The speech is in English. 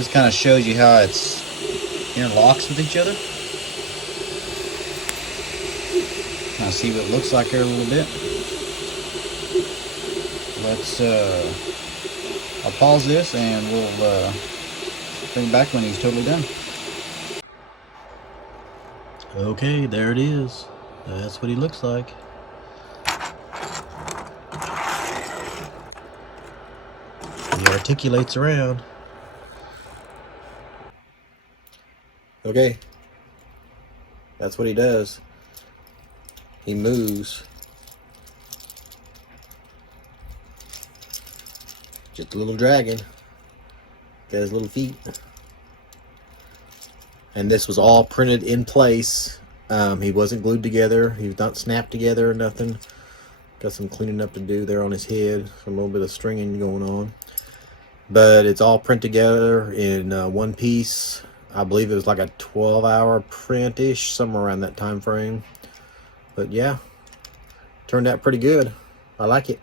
This kind of shows you how it's interlocks with each other. Now see what it looks like here a little bit. Let's I'll pause this and we'll bring it back when he's totally done. Okay, there it is. That's what he looks like. He articulates around. Okay, that's what he does. He moves. Just a little dragon. Got his little feet. And this was all printed in place. He wasn't glued together. He was not snapped together or nothing. Got some cleaning up to do there on his head. A little bit of stringing going on. But it's all print together in one piece. I believe it was like a 12-hour print-ish, somewhere around that time frame. But yeah, turned out pretty good. I like it.